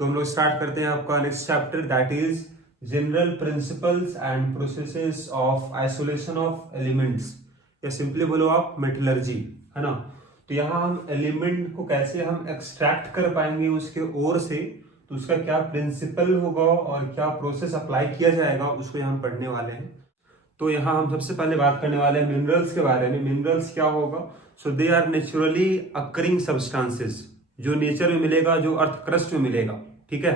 तो हम लोग स्टार्ट करते हैं आपका next chapter, that is general principles and processes of isolation of elements, या सिंपली बोलो आप मेटलर्जी, है ना। तो यहाँ हम एलिमेंट को कैसे हम एक्सट्रैक्ट कर पाएंगे उसके ओर से, तो उसका क्या प्रिंसिपल होगा और क्या प्रोसेस अप्लाई किया जाएगा उसको यहाँ हम पढ़ने वाले हैं। तो यहाँ हम सबसे पहले बात करने वाले हैं मिनरल्स के बारे में। मिनरल्स क्या होगा? So they are naturally occurring substances, जो नेचर में मिलेगा, जो अर्थ क्रस्ट में मिलेगा, ठीक है।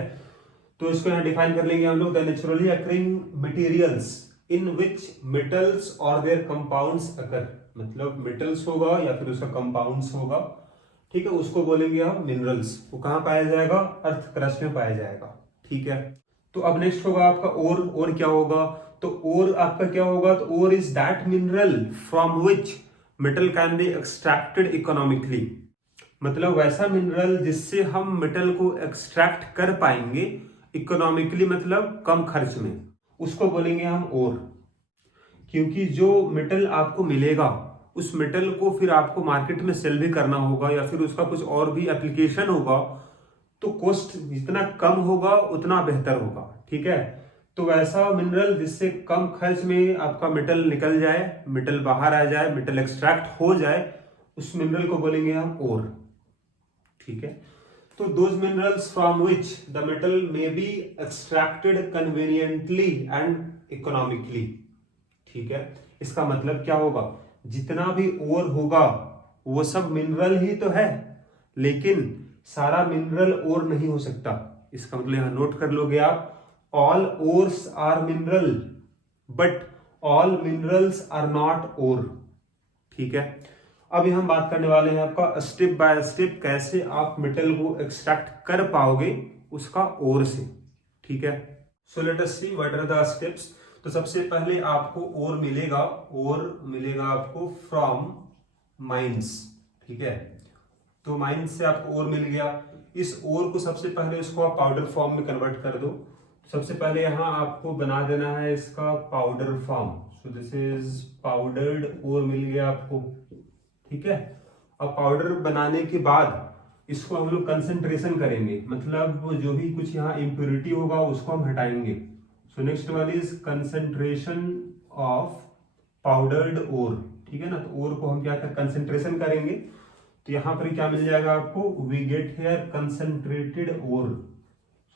तो इसको यहाँ डिफाइन कर लेंगे हम लोग, the naturally occurring materials in which metals और देयर कंपाउंड्स अकर, मतलब मेटल्स होगा या फिर उसका कंपाउंड्स होगा, ठीक है, उसको बोलेंगे हम मिनरल्स। वो कहाँ पाया जाएगा? अर्थ क्रस्ट में पाया जाएगा, ठीक है। तो अब नेक्स्ट होगा आपका और क्या होगा? तो और आपका क्या होगा? तो और is that mineral from which metal can be extracted economically, मतलब वैसा मिनरल जिससे हम मेटल को एक्सट्रैक्ट कर पाएंगे इकोनॉमिकली, मतलब कम खर्च में, उसको बोलेंगे हम और। क्योंकि जो मेटल आपको मिलेगा उस मेटल को फिर आपको मार्केट में सेल भी करना होगा या फिर उसका कुछ और भी एप्लीकेशन होगा, तो कॉस्ट जितना कम होगा उतना बेहतर होगा, ठीक है। तो वैसा मिनरल जिससे कम खर्च में आपका मेटल निकल जाए, मेटल बाहर आ जाए, मेटल एक्सट्रैक्ट हो जाए, उस मिनरल को बोलेंगे हम ओर, ठीक है। तो those minerals from which the metal may be extracted conveniently and economically, ठीक है। इसका मतलब क्या होगा? जितना भी ओर होगा वो सब मिनरल ही तो है, लेकिन सारा मिनरल ओर नहीं हो सकता। इसका मतलब यहां नोट कर लोगे आप, all ores are mineral but all minerals are not ore, ठीक है। अभी हम बात करने वाले हैं आपका स्टेप बाय स्टेप कैसे आप मेटल को एक्सट्रैक्ट कर पाओगे उसका ओर से, ठीक है। So let us see what are the steps. तो सबसे पहले आपको ओर मिलेगा आपको फ्रॉम माइंस, ठीक है। तो माइंस से आपको ओर मिल गया। इस ओर को सबसे पहले इसको आप पाउडर फॉर्म में कन्वर्ट कर दो। सबसे पहले यहां आपको बना देना है इसका powder form. So this is powdered ore मिल गया आपको, ठीक है। अब पाउडर बनाने के बाद इसको हम लोग कंसंट्रेशन करेंगे, मतलब जो भी कुछ यहाँ इम्प्योरिटी होगा उसको हम हटाएंगे। So next one is concentration of powdered ore, ठीक है ना। तो ओर को हम क्या कर कंसंट्रेशन करेंगे, तो यहां पर क्या मिल जाएगा आपको? We get here concentrated ore.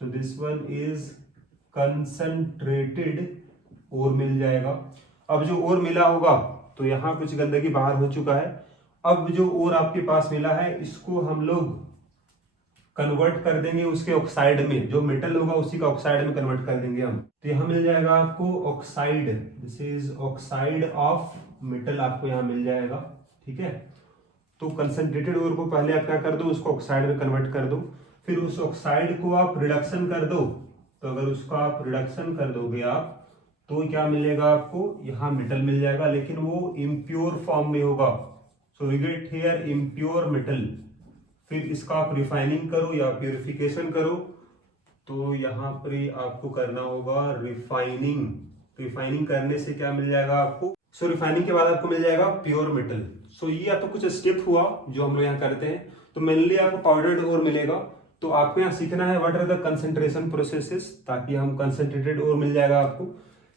So this one is concentrated ore मिल जाएगा। अब जो ओर मिला होगा तो यहाँ कुछ गंदगी बाहर हो चुका है। अब जो ओर आपके पास मिला है इसको हम लोग कन्वर्ट कर देंगे उसके ऑक्साइड में, जो मेटल होगा उसी का ऑक्साइड में कन्वर्ट कर देंगे हम। तो यहाँ मिल जाएगा आपको oxide, this is oxide of metal आपको यहाँ मिल जाएगा, ठीक है। तो कंसंट्रेटेड ओर को पहले आप क्या कर दो, उसको ऑक्साइड में कन्वर्ट कर दो, फिर उस ऑक्साइड को आप रिडक्शन कर दो। तो अगर उसका आप रिडक्शन कर दोगे आप, तो क्या मिलेगा आपको? यहाँ मेटल मिल जाएगा, लेकिन वो इम्प्योर फॉर्म में होगा। So we get here impure metal. फिर इसका आप रिफाइनिंग करो या प्यूरिफिकेशन करो, तो यहाँ पर ही आपको करना होगा रिफाइनिंग। रिफाइनिंग करने से क्या मिल जाएगा आपको? सो रिफाइनिंग के बाद आपको मिल जाएगा प्योर मेटल। सो ये आपको कुछ स्टेप हुआ जो हम लोग यहाँ करते हैं। तो मेनली आपको पाउडर्ड ओर मिलेगा, तो आपको यहाँ सीखना है what are the concentration processes, ताकि हम कंसंट्रेटेड ओर मिल जाएगा आपको।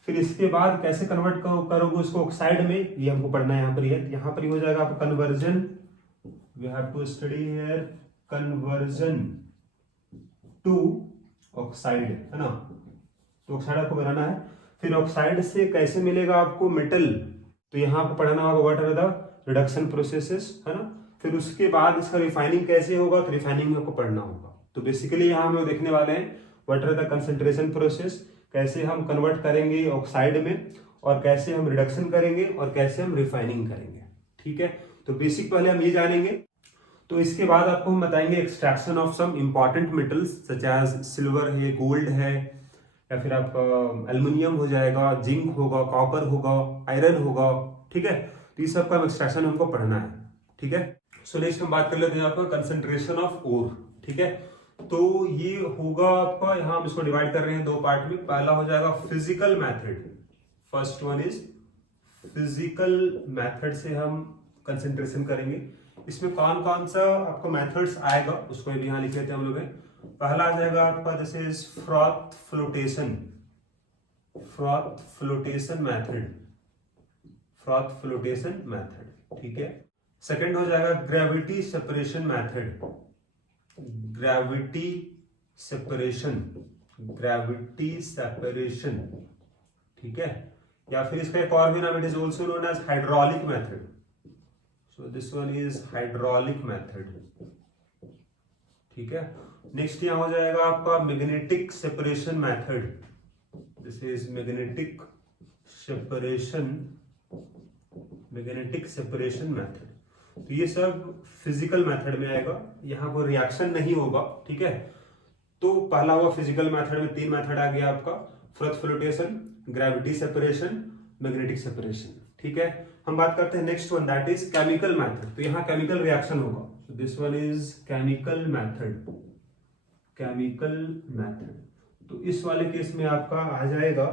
फिर इसके बाद कैसे कन्वर्ट करोगे उसको ऑक्साइड में, ये हमको पढ़ना है। यहाँ पर ही हो जाएगा आपको conversion. We have to study here conversion to oxide, है ना। तो ऑक्साइड आपको बनाना है। फिर ऑक्साइड से कैसे मिलेगा आपको मेटल, तो यहाँ आपको पढ़ना होगा what are the reduction processes, है ना। फिर उसके बाद इसका रिफाइनिंग कैसे होगा, तो रिफाइनिंग में आपको पढ़ना होगा। तो बेसिकली यहाँ हम लोग देखने वाले हैं what are the concentration process, कैसे हम कन्वर्ट करेंगे ऑक्साइड में, और कैसे हम रिडक्शन करेंगे, और कैसे हम रिफाइनिंग करेंगे, ठीक है। तो बेसिक पहले हम ये जानेंगे। तो इसके बाद आपको हम बताएंगे extraction of some important metals such as silver है, गोल्ड है, या फिर आपका एल्युमिनियम हो जाएगा, जिंक होगा, कॉपर होगा, आयरन होगा, ठीक है। तो ये सब का एक्सट्रैक्शन हमको पढ़ना है, ठीक है। सो नेक्स्ट हम बात कर लेते हैं आपका कंसंट्रेशन ऑफ ओर, ठीक है। तो ये होगा आपका, यहाँ हम इसको डिवाइड कर रहे हैं दो पार्ट में। पहला हो जाएगा physical method, first one is physical method से हम कंसंट्रेशन करेंगे। इसमें कौन कौन सा आपको मेथड्स आएगा उसको भी यहाँ लिख लेते हैं हम लोग। पहला आ जाएगा आपका this is froth flotation, froth flotation method, froth flotation method, ठीक है। सेकंड हो जाएगा gravity separation method, gravity separation, gravity separation, ठीक है। या फिर इसका एक और भी नाम, it is also known as hydraulic method, so this one is hydraulic method, ठीक है। नेक्स्ट यहां हो जाएगा आपका magnetic separation method, this is magnetic separation, magnetic separation method. तो ये सब फिजिकल मेथड में आएगा, यहाँ पर रिएक्शन नहीं होगा, ठीक है। तो पहला हुआ फिजिकल मेथड में 3 मेथड आ गया आपका, froth flotation, gravity separation, magnetic separation, ठीक है। हम बात करते हैं next one, that is chemical method. तो यहाँ केमिकल रिएक्शन होगा, so this one is chemical method, chemical method. तो इस वाले केस में आपका आ जाएगा,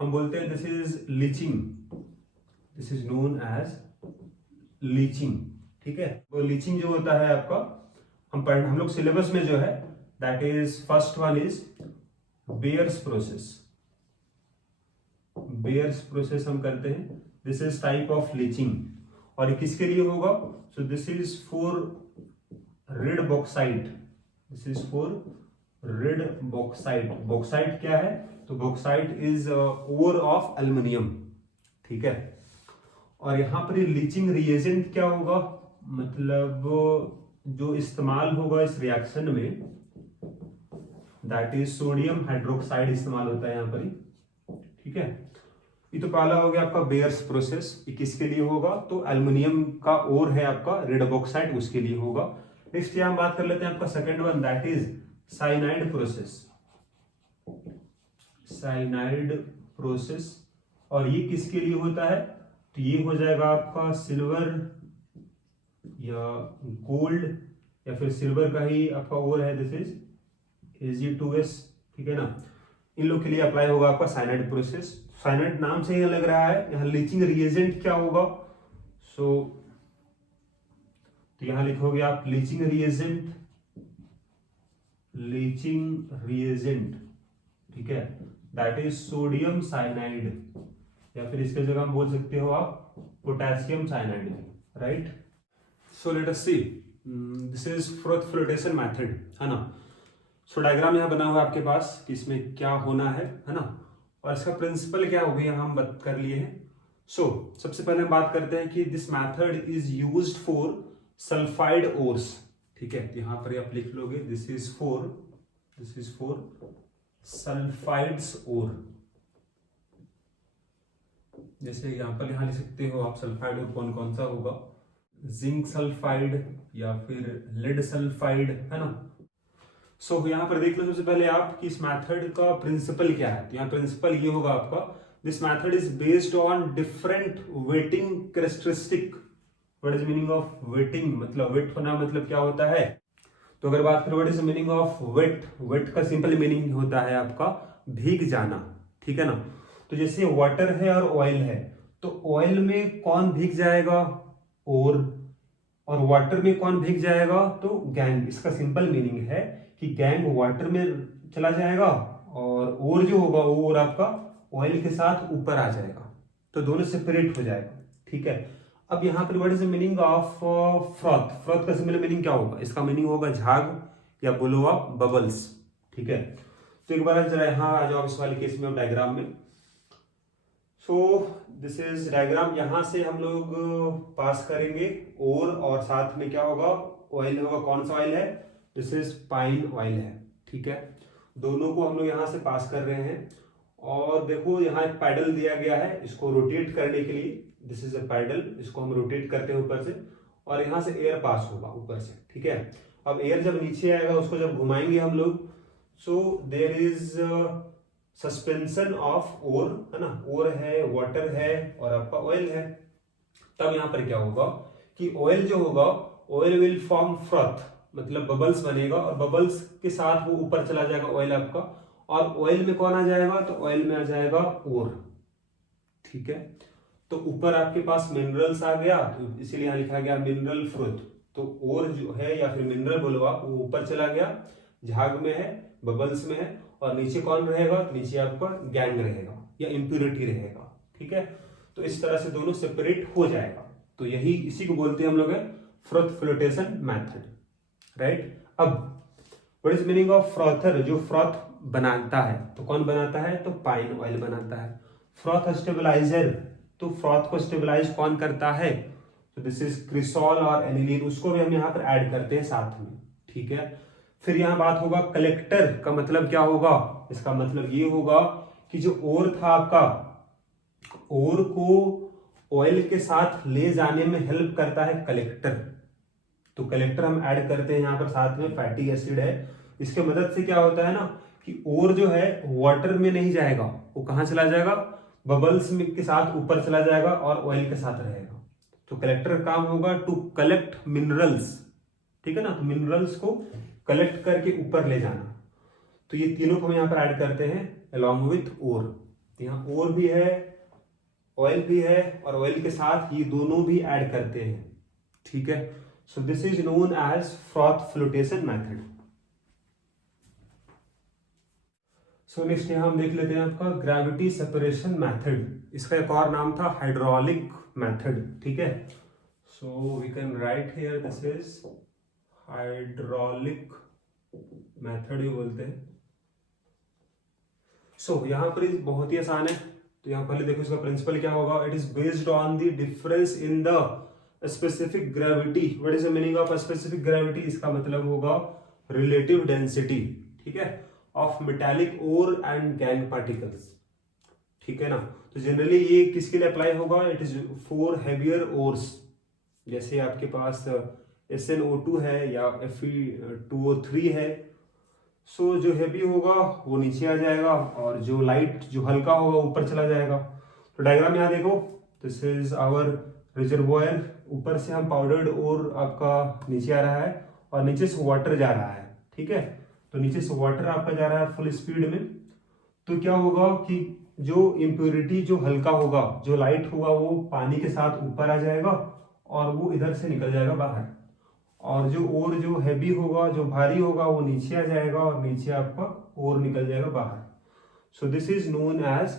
हम बोलते हैं this is leaching, this is known as leaching, ठीक है। वो लीचिंग जो होता है आपका, हम लोग सिलेबस में जो है that is first one is Bayer's process, Bayer's process हम करते हैं, this is type of leaching. और ये किसके लिए होगा, so this is for red bauxite, this is for red bauxite. Bauxite क्या है, तो bauxite is ore of aluminium, ठीक है। और यहां पर लीचिंग रिएजेंट क्या होगा, मतलब जो इस्तेमाल होगा इस रिएक्शन में दैट इज सोडियम हाइड्रोक्साइड इस्तेमाल होता है यहाँ पर, ठीक है। ये तो पहला हो गया आपका बेयर्स प्रोसेस, ये किसके लिए होगा, तो एल्युमिनियम का ओर है आपका रेड बॉक्साइट, उसके लिए होगा। नेक्स्ट यहाँ हम बात कर लेते हैं आपका second one, that is cyanide process, cyanide process. और ये किसके लिए होता है, तो ये हो जाएगा आपका सिल्वर या गोल्ड या फिर सिल्वर का ही आपका ओर है, दिस इज Ag2S, ठीक है ना। इन लोग के लिए अप्लाई होगा आपका साइनाइड प्रोसेस। साइनाइड नाम से ही लग रहा है, यहाँ लीचिंग रिएजेंट क्या होगा, सो तो यहां लिखोगे आप लीचिंग रिएजेंट, लीचिंग रिएजेंट, ठीक है, दैट इज सोडियम साइनाइड, या फिर इसके जगह हम बोल सकते हो आप potassium cyanide, right. So let us see, this is froth flotation method, है ना। सो डायग्राम यहाँ बना हुआ है आपके पास कि इसमें क्या होना है ना, और इसका प्रिंसिपल क्या होगा यहाँ हम बात कर लिए हैं। सो सबसे पहले हम बात करते हैं कि this method is used for sulphide ores, ठीक है। यहाँ पर आप लिख लोगे दिस इज फॉर सल्फाइड्स ओर, जैसे यहाँ लिख सकते हो आप सल्फाइड ओर कौन कौन सा होगा, जिंक सल्फाइड या फिर लेड सल्फाइड, है ना। सो यहाँ पर देख लो सबसे पहले आप कि इस मेथड का प्रिंसिपल क्या है। तो यहाँ प्रिंसिपल ये होगा आपका, this method is based on different wetting characteristic. What is meaning of wetting, मतलब वेट होना मतलब क्या होता है, तो अगर बात करें what is meaning of wet, wet का सिंपल मीनिंग होता है आपका भीग जाना, ठीक है ना। तो जैसे वाटर है और ऑयल है, तो ऑयल में कौन भीग जाएगा, और वाटर में कौन भीग जाएगा, तो गैंग। इसका सिंपल मीनिंग है कि गैंग वाटर में चला जाएगा और जो होगा वो और आपका ऑयल के साथ ऊपर आ जाएगा, तो दोनों सेपरेट हो जाएगा, ठीक है। अब यहाँ पर what is the meaning of froth, froth का सिंपल मीनिंग क्या होगा, इसका मीनिंग होगा झाग या ब्लो अप बबल्स, ठीक है। तो एक बार जरा यहाँ आ जाओ इस वाले केस में डायग्राम में। सो दिस इज डायग्राम, यहां से हम लोग पास करेंगे और साथ में क्या होगा, ऑयल होगा। कौन सा ऑयल है, दिस इज पाइन ऑयल है, ठीक है। दोनों को हम लोग यहां से पास कर रहे हैं, और देखो यहाँ एक पैडल दिया गया है, इसको रोटेट करने के लिए, दिस इज अ पैडल, इसको हम रोटेट करते हैं ऊपर से, और यहाँ से एयर पास होगा ऊपर से, ठीक है। अब एयर जब नीचे आएगा, उसको जब घुमाएंगे हम लोग, so there is suspension of ore, है ना। ओर है, वाटर है और आपका ऑयल है। तब यहां पर क्या होगा कि ऑयल जो होगा, ऑयल विल फॉर्म फ्रॉथ, मतलब बबल्स बनेगा, और बबल्स के साथ वो ऊपर चला जाएगा ऑयल आपका, और ऑयल में कौन आ जाएगा, तो ऑयल में आ जाएगा ओर, ठीक है। तो ऊपर आपके पास मिनरल्स आ गया, तो इसीलिए यहां लिखा गया मिनरल फ्रॉथ, तो ओर जो है या फिर मिनरल बोलो आप, वो ऊपर चला गया, झाग में है, बबल्स में है, और नीचे कौन रहेगा, नीचे आपका गैंग रहेगा या इम्प्योरिटी रहेगा। ठीक है, तो इस तरह से दोनों सेपरेट हो जाएगा। तो यही इसी को बोलते हैं हम लोग फ्रॉथ फ्लोटेशन मेथड, राइट। अब what is meaning of frother, जो फ्रॉथ बनाता है, तो कौन बनाता है, तो पाइन ऑयल बनाता है। फ्रॉथ स्टेबलाइजर, तो फ्रॉथ को स्टेबलाइज कौन करता है, तो दिस इज क्रिसॉल और एनिलीन, उसको भी हम यहाँ पर ऐड करते हैं साथ में। ठीक है, फिर यहाँ बात होगा कलेक्टर का मतलब क्या होगा, इसका मतलब ये होगा कि जो ओर था आपका, ओर को ऑयल के साथ ले जाने में हेल्प करता है कलेक्टर। तो कलेक्टर हम ऐड करते हैं यहाँ पर साथ में, फैटी एसिड है, इसके मदद से क्या होता है ना कि ओर जो है वाटर में नहीं जाएगा, वो कहां चला जाएगा, बबल्स में के साथ ऊपर चला जाएगा और ऑयल के साथ रहेगा। तो कलेक्टर का काम होगा टू कलेक्ट मिनरल्स, ठीक है ना, तो मिनरल्स को कलेक्ट करके ऊपर ले जाना। तो ये तीनों को हम यहाँ पर ऐड करते हैं अलॉन्ग विथ ओर। यहाँ ओर भी है, ऑयल भी है, और ऑयल के साथ ये दोनों भी ऐड करते हैं। ठीक है, so this is known as froth flotation method. So next यहां हम देख लेते हैं आपका ग्रेविटी सेपरेशन मेथड। इसका एक और नाम था हाइड्रोलिक मेथड। ठीक है, so we can write here this is hydraulic method ही बोलते हैं। सो यहां पर बहुत ही आसान है। तो यहां पहले देखो इसका प्रिंसिपल क्या होगा, it is based on the difference in the specific gravity. What is the meaning of specific gravity, इसका मतलब होगा रिलेटिव डेंसिटी, ठीक है, of metallic ore and gangue particles. ठीक है ना, तो जनरली ये किसके लिए अप्लाई होगा, it is for heavier ores, जैसे आपके पास SnO2 है या Fe2O3 है। सो जो हैवी होगा वो नीचे आ जाएगा, और जो लाइट जो हल्का होगा ऊपर चला जाएगा। तो डायग्राम यहाँ देखो, दिस इज आवर रिजर्वोयर, ऊपर से हम पाउडर्ड और आपका नीचे आ रहा है, और नीचे से वाटर जा रहा है। ठीक है, तो नीचे से वाटर आपका जा रहा है फुल स्पीड में। तो क्या होगा कि जो इम्प्योरिटी जो हल्का होगा, जो लाइट होगा, वो पानी के साथ ऊपर आ जाएगा और वो इधर से निकल जाएगा बाहर, और जो हैवी होगा, जो भारी होगा, वो नीचे आ जाएगा और नीचे आपका और निकल जाएगा बाहर। So this is known as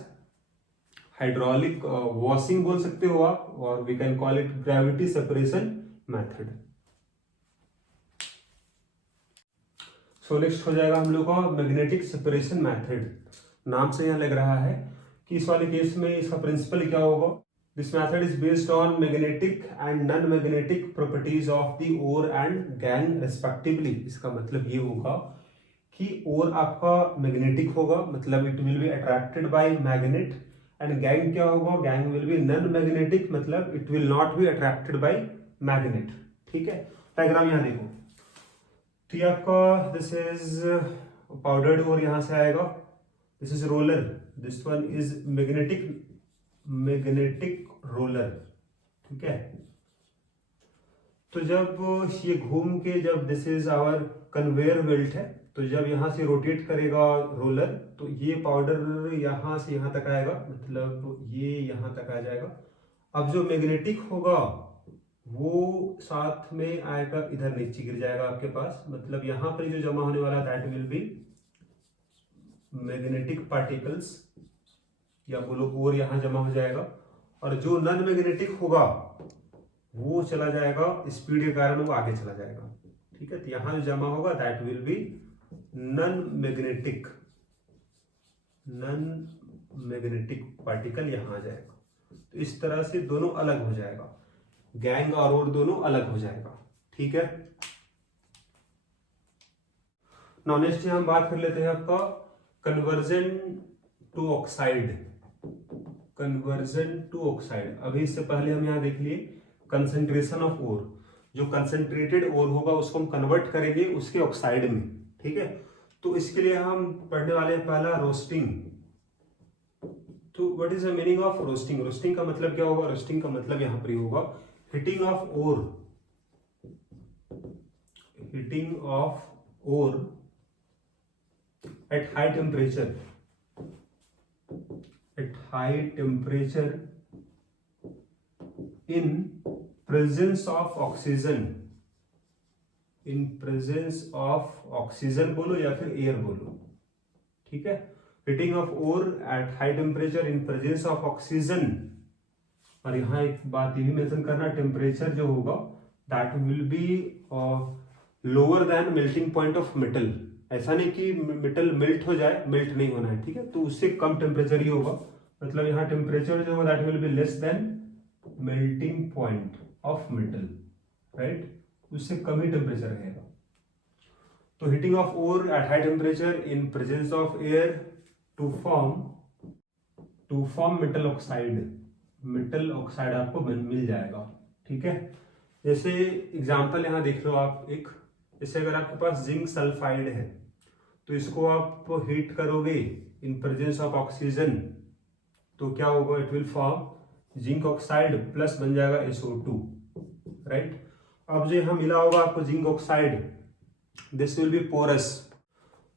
hydraulic washing बोल सकते हो आप, और we can call it gravity separation method. So next हो जाएगा हम लोग का मैग्नेटिक सेपरेशन मेथड। नाम से यहां लग रहा है कि इस वाले केस में इसका प्रिंसिपल क्या होगा। This method is based on magnetic and non-magnetic properties of the ore and gangue respectively। इसका मतलब ये होगा कि ore आपका मैग्नेटिक होगा, मतलब it will be attracted by magnet, and gangue क्या होगा, gangue will be non magnetic, मतलब it will not be attracted by magnet. ठीक है, डायग्राम यहाँ देखो, तो ये आपका दिस इज पाउडर्ड और यहां से आएगा, this is roller, this one is magnetic roller. ठीक है, तो जब ये घूम के, जब this is our conveyor belt है, तो जब यहां से रोटेट करेगा रोलर, तो ये पाउडर यहां से यहां तक आएगा, मतलब ये यहां तक आ जाएगा। अब जो मैग्नेटिक होगा वो साथ में आएगा, इधर नीचे गिर जाएगा आपके पास, मतलब यहां पर जो जमा होने वाला that will B magnetic particles, या बोलो और यहां जमा हो जाएगा, और जो नॉन मैग्नेटिक होगा वो चला जाएगा, स्पीड के कारण वो आगे चला जाएगा। ठीक है, तो यहां जो जमा होगा that will be non magnetic particle यहां आ जाएगा। तो इस तरह से दोनों अलग हो जाएगा, गैंग और दोनों अलग हो जाएगा। ठीक है, नाउ नेक्स्ट हम बात कर लेते हैं आपका conversion to oxide. Conversion to oxide, अभी इससे पहले हम यहां देख लिए कंसंट्रेशन ऑफ ओर, जो कंसंट्रेटेड ओर होगा उसको हम कन्वर्ट करेंगे उसके ऑक्साइड में। ठीक है, तो इसके लिए हम पढ़ने वाले हैं पहला रोस्टिंग। तो what is the meaning of roasting, roasting का मतलब क्या होगा, रोस्टिंग का मतलब यहां पर होगा heating of ore, heating of ore at high temperature, at high temperature in presence of oxygen, in presence of oxygen बोलो या फिर एयर बोलो, ठीक है। Heating of ore at high temperature in presence of oxygen, और यहाँ एक बात ये भी मेंशन करना, टेम्परेचर जो होगा that will be lower than melting point of metal. ऐसा नहीं कि मेटल मेल्ट हो जाए, मेल्ट नहीं होना है, ठीक है, तो उससे कम टेम्परेचर ही होगा, मतलब यहाँ टेम्परेचर जो होगा that will be less than melting point of metal, right, उससे कम ही टेम्परेचर रहेगा। तो heating of ore at high temperature in presence of air to form metal oxide आपको मिल जाएगा, ठीक है। जैसे एग्जांपल यहाँ देख लो आप एक, जैसे अगर आपके पास जिंक सल्फाइड है तो इसको आप हीट करोगे इन प्रेजेंस ऑफ ऑक्सीजन तो क्या होगा, it will form zinc oxide plus बन जाएगा SO2, राइट। अब जो यहाँ मिला होगा आपको zinc oxide, this will be porous,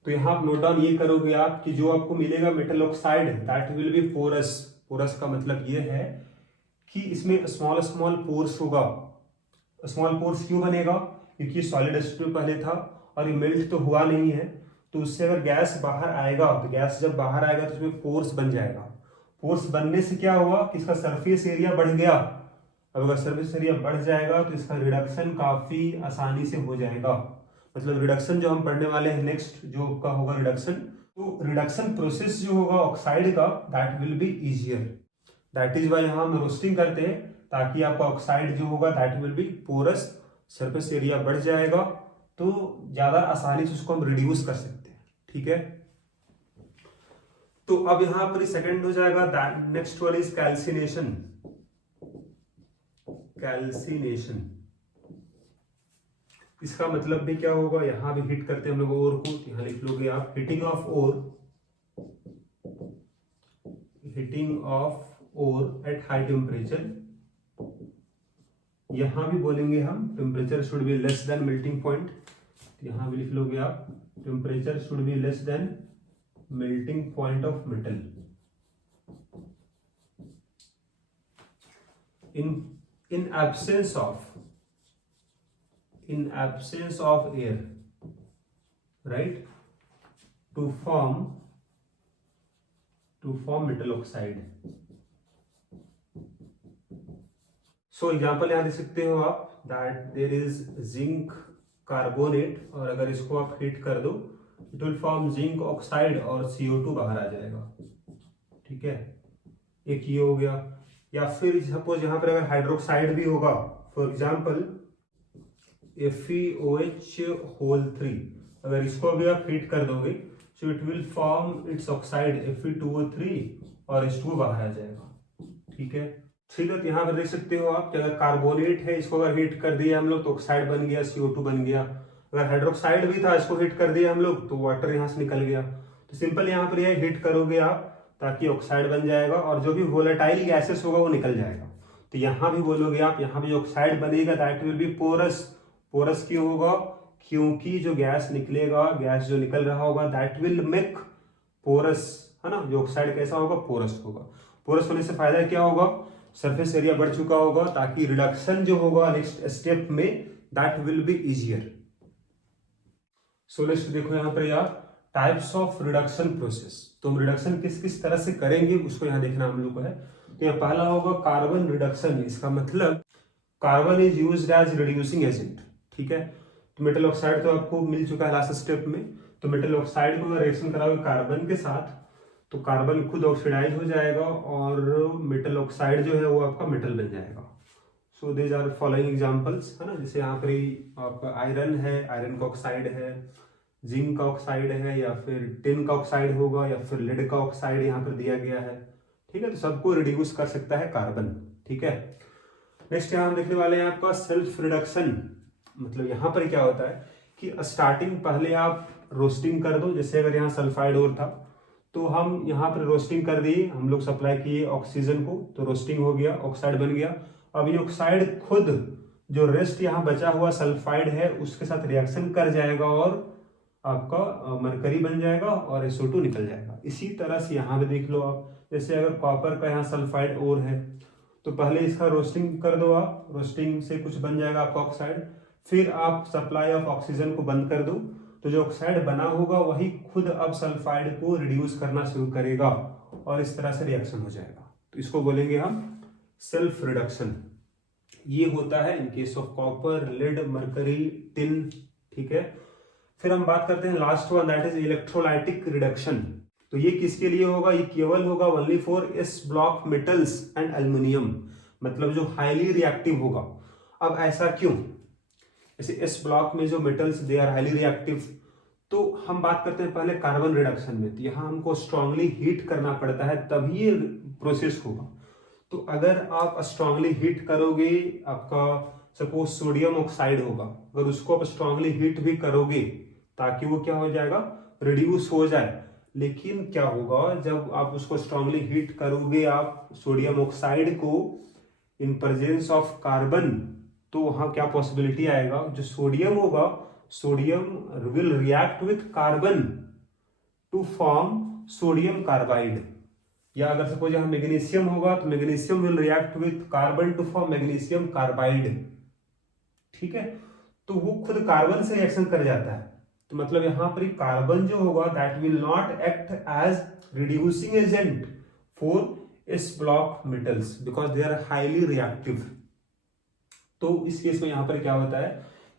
तो यहाँ आप नोट डाउन ये करोगे आप कि जो आपको मिलेगा metal oxide that will be porous. Porous का मतलब ये है कि इसमें स्मॉल स्मॉल पोर्स होगा। स्मॉल पोर्स क्यों बनेगा, क्योंकि सॉलिड स्टेट में पहले था और ये मेल्ट तो हुआ नहीं है, तो उससे अगर गैस बाहर आएगा तो गैस जब बाहर आएगा तो उसमें पोर्स बन जाएगा। पोर्स बनने से क्या हुआ कि इसका सरफेस एरिया बढ़ गया। अब अगर सरफेस एरिया बढ़ जाएगा तो इसका रिडक्शन काफी आसानी से हो जाएगा। मतलब रिडक्शन जो हम पढ़ने वाले हैं नेक्स्ट जो का होगा रिडक्शन, तो रिडक्शन प्रोसेस जो होगा ऑक्साइड का that will be easier. That is why यहाँ हम रोस्टिंग करते हैं ताकि आपका ऑक्साइड जो होगा that will be porous, surface area बढ़ जाएगा तो ज्यादा आसानी से उसको हम रिड्यूस कर सकते हैं, ठीक है। तो अब यहां पर सेकंड हो जाएगा that next one is calcination. Calcination इसका मतलब भी क्या होगा, यहां भी हीट करते हैं हम लोग ओर को, यहां लिख लोगे आप heating of ore at high temperature. यहां भी बोलेंगे हम temperature should be less than melting point, यहां भी लिख लोगे आप temperature should be less than melting point of metal in absence of air, right, to form metal oxide. So example यहां दे सकते हो आप that there is zinc carbonate, और अगर इसको आप हीट कर दो it will form zinc oxide और CO2 बाहर आ जाएगा, ठीक है, एक ये हो गया। या फिर सपोज यहाँ पर अगर हाइड्रोक्साइड भी होगा, फॉर एग्जाम्पल FeOH3, अगर इसको भी आप हीट कर दोगे so it will form it's oxide Fe2O3 और H2 बाहर आ जाएगा, ठीक है। ठीक है, तो यहाँ पर देख सकते हो आप कि अगर कार्बोनेट है इसको अगर हीट कर दिया हम लोग तो ऑक्साइड बन गया, CO2 बन गया। अगर हाइड्रोक्साइड भी था इसको हीट कर दिया हम लोग तो वाटर यहाँ से निकल गया। तो सिंपल यहाँ पर यह हीट करोगे आप ताकि ऑक्साइड बन जाएगा और जो भी वोलेटाइल गैसेस होगा वो निकल जाएगा। तो यहाँ भी बोलोगे आप, यहाँ भी ऑक्साइड बनेगा that will be porous. Porous क्यों होगा, क्योंकि जो गैस निकलेगा, गैस जो निकल रहा होगा दैट विल मेक पोरस, है ना। जो ऑक्साइड कैसा होगा, पोरस होगा। पोरस होने से फायदा क्या होगा, सरफेस एरिया बढ़ चुका होगा ताकि रिडक्शन जो होगा नेक्स्ट स्टेप में that will be easier. So next देखो यहाँ पर यार टाइप्स ऑफ रिडक्शन प्रोसेस। तो हम रिडक्शन किस किस तरह से करेंगे उसको यहाँ देखना हम लोग को है। तो यहाँ पहला होगा कार्बन रिडक्शन। इसका मतलब carbon is used as reducing agent, ठीक है। तो मेटल ऑक्साइड तो आपको मिल चुका है लास्ट स्टेप में। तो मेटल ऑक्साइड को अगर रिएक्शन कराओगे कार्बन के साथ तो कार्बन खुद ऑक्सीडाइज हो जाएगा और मेटल ऑक्साइड जो है वो आपका मेटल बन जाएगा। So these are following examples, है ना। जैसे यहाँ पर आपका आयरन है, आयरन का ऑक्साइड है, जिंक का ऑक्साइड है, या फिर टिन का ऑक्साइड होगा, या फिर लेड का ऑक्साइड यहाँ पर दिया गया है, ठीक है। तो सबको रिड्यूस कर सकता है कार्बन, ठीक है। नेक्स्ट यहाँ हम देखने वाले हैं आपका सेल्फ रिडक्शन। मतलब यहाँ पर क्या होता है कि स्टार्टिंग पहले आप रोस्टिंग कर दो। जैसे अगर यहाँ सल्फाइड और था तो हम यहाँ पर रोस्टिंग कर दिए, हम लोग सप्लाई किए ऑक्सीजन को, तो रोस्टिंग हो गया, ऑक्साइड बन गया। अब ये ऑक्साइड खुद जो रेस्ट यहाँ बचा हुआ सल्फाइड है उसके साथ रिएक्शन कर जाएगा और आपका मरकरी बन जाएगा और SO2 निकल जाएगा। इसी तरह से यहाँ पे देख लो आप, जैसे अगर कॉपर का यहाँ सल्फाइड और है तो पहले इसका रोस्टिंग कर दो आप, रोस्टिंग से कुछ बन जाएगा आपका ऑक्साइड, फिर आप सप्लाई ऑफ ऑक्सीजन को बंद कर दो, तो जो ऑक्साइड बना होगा वही खुद अब सल्फाइड को रिड्यूस करना शुरू करेगा और इस तरह से रिएक्शन हो जाएगा। तो इसको बोलेंगे हम सेल्फ रिडक्शन। ये होता है in case of copper, lead, mercury, tin. ठीक है, फिर हम बात करते हैं last one, that is electrolytic reduction. तो ये किसके लिए होगा? ये केवल होगा only for S block metals and aluminium, मतलब जो हाईली रिएक्टिव होगा। अब ऐसा क्यों? जैसे एस ब्लॉक में जो metals they are highly reactive, तो हम बात करते हैं पहले कार्बन रिडक्शन में, तो यहाँ हमको स्ट्रांगली हीट करना पड़ता है तभी ये प्रोसेस होगा। तो अगर आप स्ट्रांगली हीट करोगे, आपका सपोज सोडियम ऑक्साइड होगा, अगर उसको आप स्ट्रांगली हीट भी करोगे ताकि वो क्या हो जाएगा, रिड्यूस हो जाए, लेकिन क्या होगा जब आप उसको स्ट्रांगली हीट करोगे आप सोडियम ऑक्साइड को इन प्रेजेंस ऑफ कार्बन, तो वहां क्या पॉसिबिलिटी आएगा, जो सोडियम होगा, sodium will react with carbon to form sodium carbide. या अगर सपोज यहाँ मैग्नीशियम होगा तो magnesium will react with carbon to form magnesium carbide. ठीक है, तो वो खुद कार्बन से रिएक्शन कर जाता है। तो मतलब यहां पर कार्बन जो होगा that will not act as reducing agent for S block metals because they are highly reactive. तो इस केस में यहां पर क्या होता है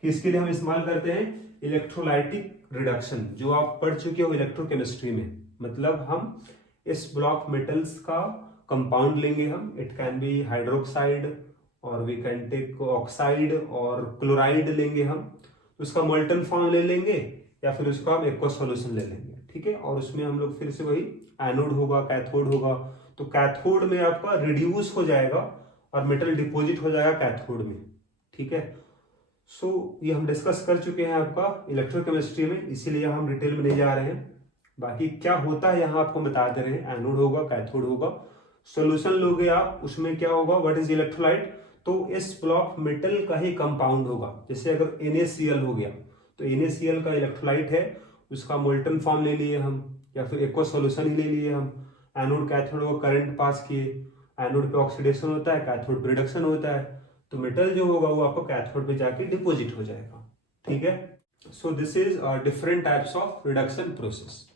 कि इसके लिए हम इस्तेमाल करते हैं इलेक्ट्रोलाइटिक रिडक्शन, जो आप पढ़ चुके हो इलेक्ट्रोकेमिस्ट्री में। मतलब हम इस ब्लॉक मेटल्स का कंपाउंड लेंगे हम, इट कैन बी हाइड्रोक्साइड और वी कैन टेक ऑक्साइड और क्लोराइड लेंगे हम, उसका मोल्टन फॉर्म ले लेंगे या फिर उसका हम एक्वा सॉल्यूशन ले लेंगे। ठीक है, और उसमें हम लोग फिर से वही एनोड होगा, कैथोड होगा, तो कैथोड में आपका रिड्यूस हो जाएगा और मेटल डिपॉजिट हो जाएगा कैथोड में। ठीक है, सो ये हम डिस्कस कर चुके हैं आपका इलेक्ट्रोकेमिस्ट्री में, इसीलिए हम डिटेल में नहीं जा रहे हैं। बाकी क्या होता है यहाँ आपको बता दे रहे हैं, एनोड होगा, कैथोड होगा, सॉल्यूशन लोगे आप, उसमें क्या होगा, व्हाट इज इलेक्ट्रोलाइट, तो इस ब्लॉक मेटल का ही कंपाउंड होगा। जैसे अगर NaCl हो गया तो NaCl का इलेक्ट्रोलाइट है, उसका मोल्टन फॉर्म ले लिए हम या फिर एक्वा सॉल्यूशन ही ले लिए हम। एनोड कैथोड को करंट पास किए, एनोड पे ऑक्सीडेशन होता है, कैथोड पे रिडक्शन होता है, तो मेटल जो होगा वो आपको कैथोड पे जाके डिपोजिट हो जाएगा। ठीक है, so this is different types of reduction process.